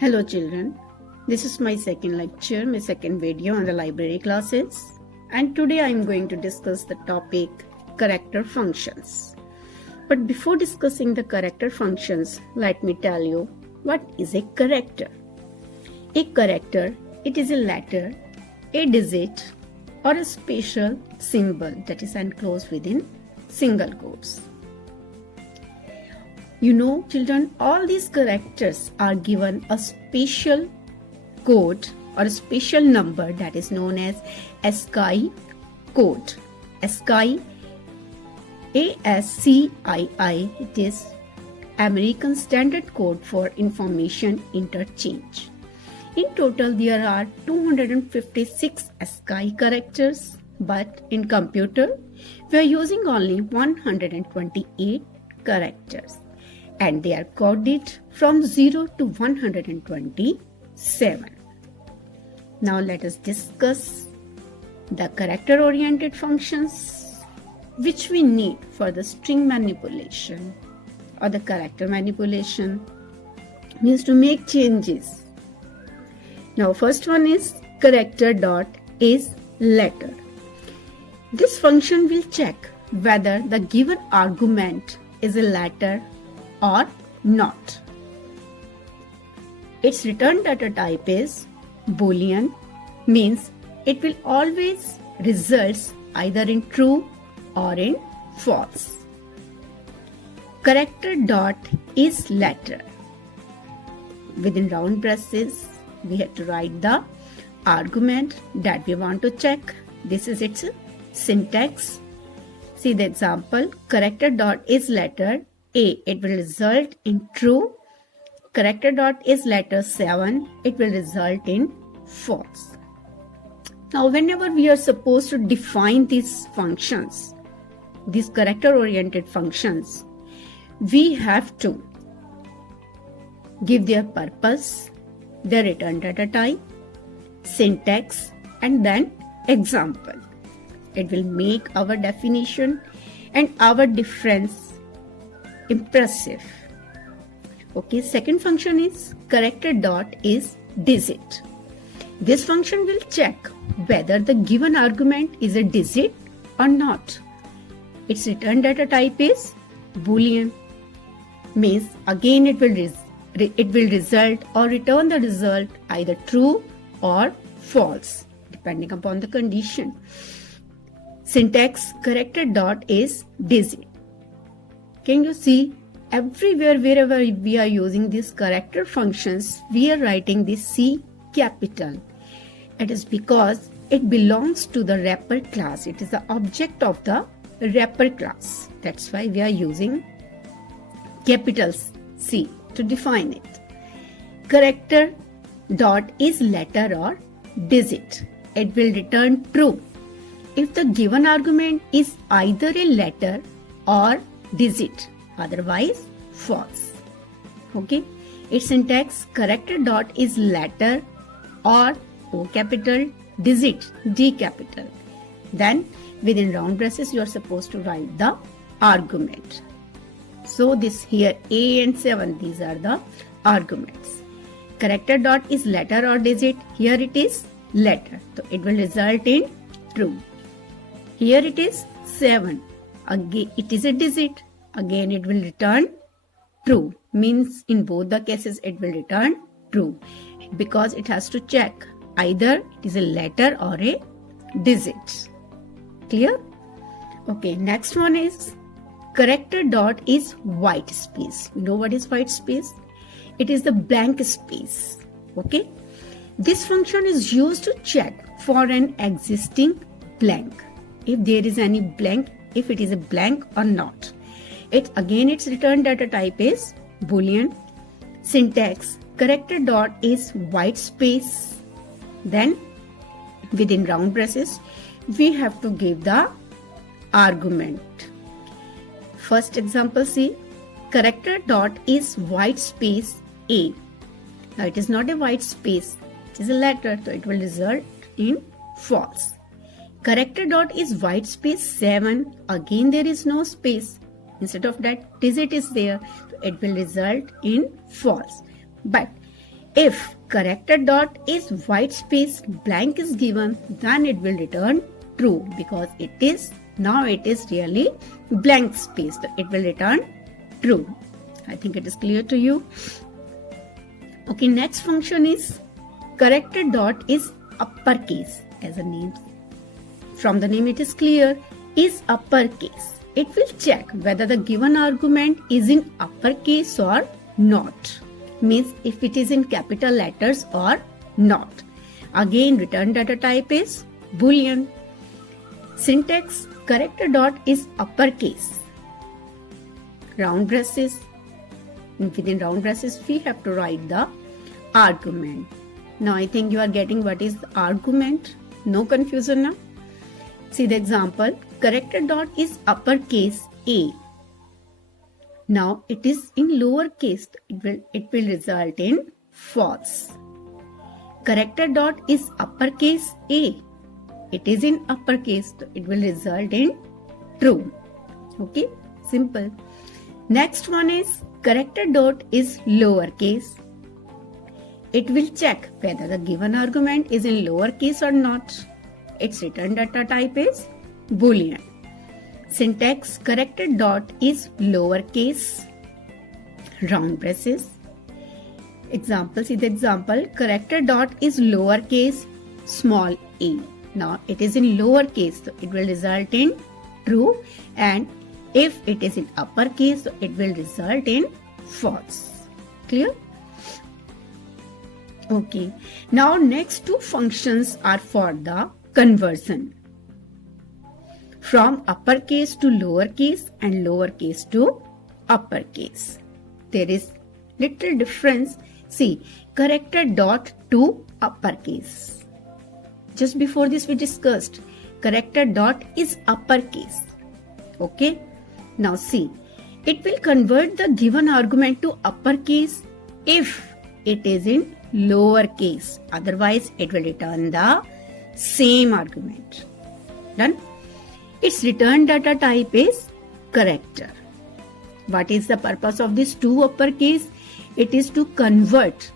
Hello children, this is my second lecture, my second video on the library classes, and today I am going to discuss the topic character functions. But before discussing the character functions, let me tell you what is a character. A character, it is a letter, a digit or a special symbol that is enclosed within single quotes. You know, children, all these characters are given a special code or a special number that is known as ASCII code. ASCII, ASCII, it is American Standard Code for Information Interchange. In total, there are 256 ASCII characters, but in computer, we are using only 128 characters. And they are coded from 0 to 127. Now let us discuss the character-oriented functions which we need for the string manipulation or the character manipulation, means to make changes. Now first one is character.isLetter. This function will check whether the given argument is a letter or not. Its return data type is Boolean, means it will always results either in true or in false. Character.isLetter. Within round braces, we have to write the argument that we want to check. This is its syntax. See the example, character.isLetter A, it will result in true. Character.isLetter 7, it will result in false. Now, whenever we are supposed to define these functions, these character-oriented functions, we have to give their purpose, their return data type, syntax, and then example. It will make our definition and our difference impressive. Okay, second function is character.isDigit. This function will check whether the given argument is a digit or not. Its return data type is Boolean, means again it will result or return the result either true or false depending upon the condition. Syntax character.isDigit. Can you see, everywhere wherever we are using these character functions, we are writing this C capital. It is because it belongs to the wrapper class. It is the object of the wrapper class. That's why we are using capital C to define it. Character.isLetter or digit. It will return true if the given argument is either a letter or digit, otherwise false. Okay, its syntax character.isLetter or O capital, digit D capital. Then within round braces you are supposed to write the argument. So this here A and 7, these are the arguments. Character.isLetter or digit, here it is letter, so it will result in true. Here it is 7. Again, it is a digit. Again, it will return true. Means in both the cases, it will return true because it has to check either it is a letter or a digit. Clear? Okay, next one is character.isWhite space. You know what is white space? It is the blank space. Okay. This function is used to check for an existing blank. If there is any blank, if it is a blank or not. Its return data type is Boolean. Syntax character.isWhite space. Then within round braces we have to give the argument. First example, see, character.isWhite space A. Now it is not a white space, it is a letter, so it will result in false. Character.isWhite space 7, again there is no space. Instead of that, digit is there, so it will result in false. But If character dot is white space blank is given, then it will return true because it is really blank space. So it will return true. I think it is clear to you. Okay, next function is character dot is uppercase. As a name, from the name it is clear, is uppercase. It will check whether the given argument is in uppercase or not. Means if it is in capital letters or not. Again, return data type is Boolean. Syntax, character dot is uppercase. Round braces. Within round braces, we have to write the argument. Now I think you are getting what is the argument. No confusion now. See the example. Character dot is uppercase A. Now it is in lowercase. It will result in false. Character dot is uppercase A. It is in uppercase. So it will result in true. Okay, simple. Next one is character dot is lowercase. It will check whether the given argument is in lowercase or not. Its return data type is Boolean. Syntax, character dot is lowercase, round braces. Example, see the example. Character dot is lowercase small a. Now it is in lowercase, so it will result in true, and if it is in uppercase, so it will result in false. Clear? Okay. Now next two functions are for the conversion from uppercase to lowercase and lowercase to uppercase. There is little difference. See, character dot to uppercase. Just before this we discussed character dot is uppercase. Okay. Now see, it will convert the given argument to uppercase if it is in lowercase. Otherwise, it will return the same argument. Done? Its return data type is character. What is the purpose of this to uppercase? It is to convert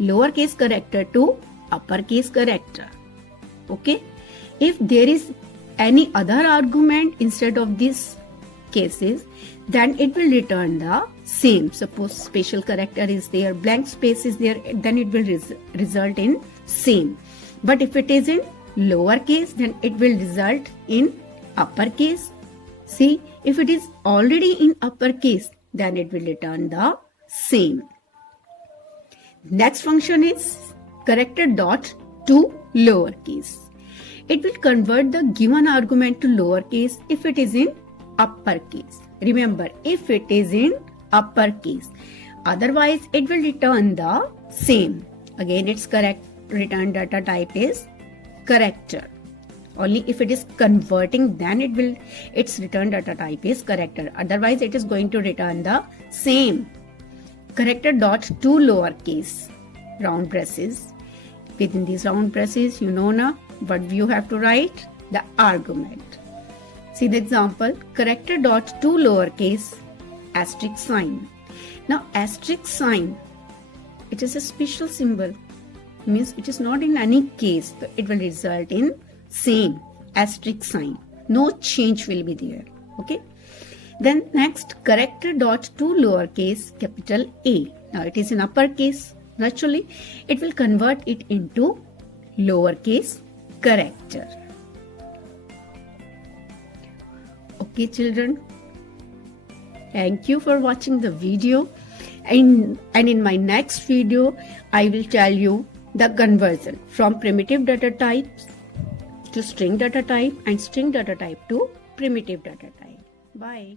lowercase character to uppercase character. Okay? If there is any other argument instead of these cases, then it will return the same. Suppose special character is there, blank space is there, then it will result in same. But if it is in lowercase, then it will result in uppercase. See, if it is already in uppercase, then it will return the same. Next function is character dot to lowercase. It will convert the given argument to lowercase if it is in uppercase. Remember, if it is in uppercase. Otherwise, it will return the same. Again, its correct return data type is character. Only if it is converting, then its return data type is character. Otherwise, it is going to return the same. Character dot to lowercase, round braces. Within these round braces, you know now what you have to write? The argument. See the example, character dot to lowercase, asterisk sign. Now asterisk sign, it is a special symbol. Means it is not in any case. It will result in same asterisk sign. No change will be there. Okay. Then next, character dot to lowercase capital A. Now it is in uppercase. Naturally, it will convert it into lowercase character. Okay, children. Thank you for watching the video. And in my next video, I will tell you the conversion from primitive data types to string data type and string data type to primitive data type. Bye.